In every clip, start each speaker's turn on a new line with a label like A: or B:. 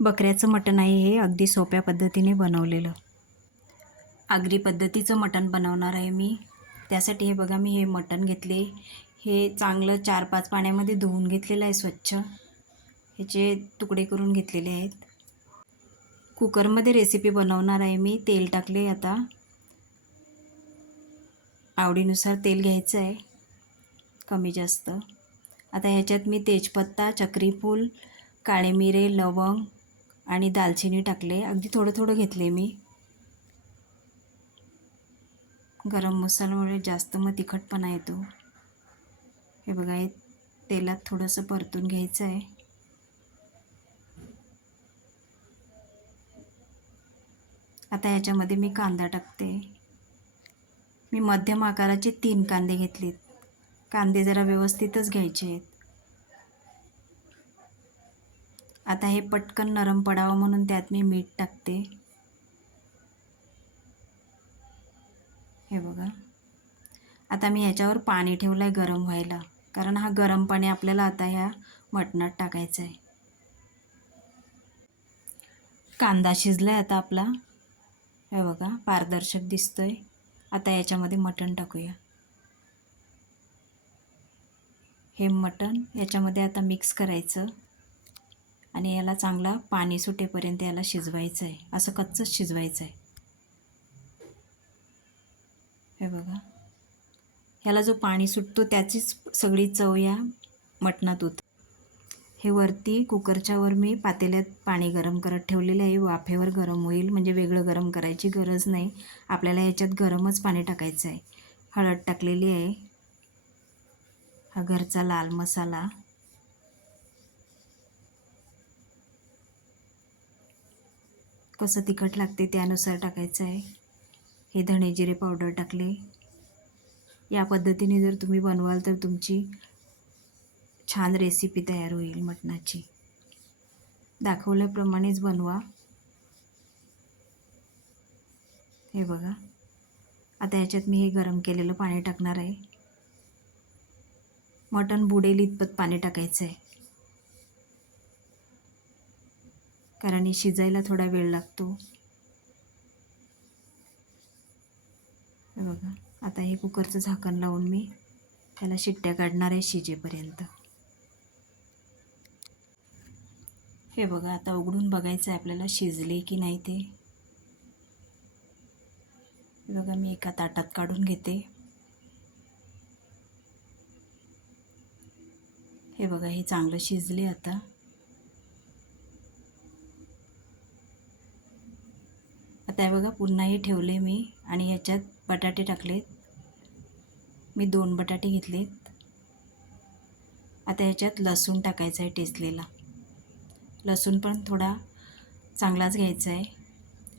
A: बकऱ्याचं मटण आहे हे अगदी सोप्या पद्धतीने बनवलेलं. आगरी पद्धतीचं मटण बनवणार आहे मी. त्यासाठी हे बघा मी हे मटण घेतले. हे चांगलं चार पाच पाण्यामध्ये धुवून घेतलेलं आहे स्वच्छ. ह्याचे तुकडे करून घेतलेले आहेत. कुकरमध्ये रेसिपी बनवणार आहे मी. तेल टाकले आता. आवडीनुसार तेल घ्यायचं आहे. कमी जास्त. आता ह्याच्यात मी तेजपत्ता चक्रीफूल काळे मिरे लवंग आणि दालचिनी टाकले. अगदी थोडं थोडं घेतले मी. गरम मसाल्यामुळे जास्त मग तिखटपणा येतो. हे बघा हे तेलात थोडंसं परतून घ्यायचं आहे. आता ह्याच्यामध्ये मी कांदा टाकते. मी मध्यम आकाराचे तीन कांदे घेतलेत. कांदे जरा व्यवस्थितच घ्यायचे आहेत. आता हे पटकन नरम पडावं म्हणून त्यात मी मीठ टाकते. हे बघा. आता मी ह्याच्यावर पाणी ठेवलं आहे गरम व्हायला. कारण हा गरम पाणी आपल्याला आता ह्या मटणात टाकायचं आहे कांदा शिजला आहे आता आपला. हे बघा पारदर्शक दिसतोय. आता याच्यामध्ये मटण टाकूया. हे मटण याच्यामध्ये आता मिक्स करायचं. आणि याला चांगला पाणी सुटेपर्यंत याला शिजवायचं आहे असं कच्चंच शिजवायचं आहे हे बघा. ह्याला जो पाणी सुटतो त्याचीच सगळी चव या मटणात होत. हे वरती कुकरच्यावर मी पातेल्यात पाणी गरम करत ठेवलेलं आहे. वाफेवर गरम होईल. म्हणजे वेगळं गरम करायची गरज नाही. आपल्याला याच्यात गरमच पाणी टाकायचं आहे हळद टाकलेली आहे. हा घरचा लाल मसाला. कसं तिखट लागते त्यानुसार टाकायचं आहे. हे धणे जिरे पावडर टाकले. या पद्धतीने जर तुम्ही बनवाल तर तुमची छान रेसिपी तयार होईल मटणाची. दाखवल्याप्रमाणेच बनवा. हे बघा. आता याच्यात मी हे गरम केलेलं पाणी टाकणार आहे. मटण बुडेल इतपत पाणी टाकायचं आहे. कारण हे शिजायला थोडा वेळ लागतो. हे बघा आता हे कुकरचं झाकण लावून मी त्याला शिट्ट्या काढणार आहे शिजेपर्यंत. हे बघा आता उघडून बघायचं आहे आपल्याला शिजले की नाही ते. हे बघा मी एका ताटात काढून घेते. हे बघा हे चांगलं शिजले आता. आहे बघा पुन्हा हे ठेवले मी आणि याच्यात बटाटे टाकलेत. मी दोन बटाटे घेतलेत. आता याच्यात लसूण टाकायचं आहे टेचलेला लसूण पण थोडा चांगलाच घ्यायचा आहे.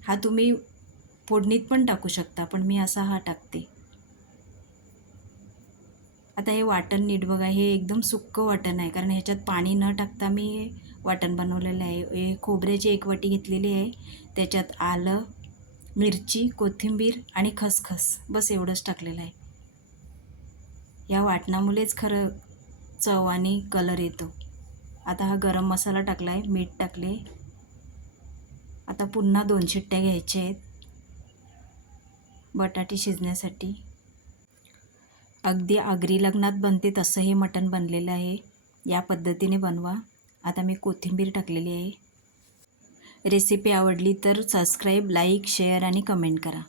A: हा तुम्ही फोडणीत पण टाकू शकता पण मी असा हा टाकते. आता हे वाटण नीट बघा हे एकदम सुक्कं वाटण आहे कारण ह्याच्यात पाणी न टाकता मी वाटण बनवलेलं आहे. हे खोबऱ्याची एक वाटी घेतलेली आहे. त्याच्यात आलं मिरची कोथिंबीर आणि खसखस बस एवढंच टाकलेलं आहे. या वाटणामुळेच खरं चव आणि कलर येतो. आता हा गरम मसाला टाकला आहे मीठ टाकले. आता पुन्हा दोन शिट्ट्या घ्यायच्या आहेत. बटाटे शिजण्यासाठी. अगदी आगरी लग्नात बनते तसं हे मटण बनलेलं आहे. या पद्धतीने बनवा. आता मी कोथिंबीर टाकलेली आहे. रेसिपी आवडली तर सबस्क्राईब लाईक शेअर आणि कमेंट करा.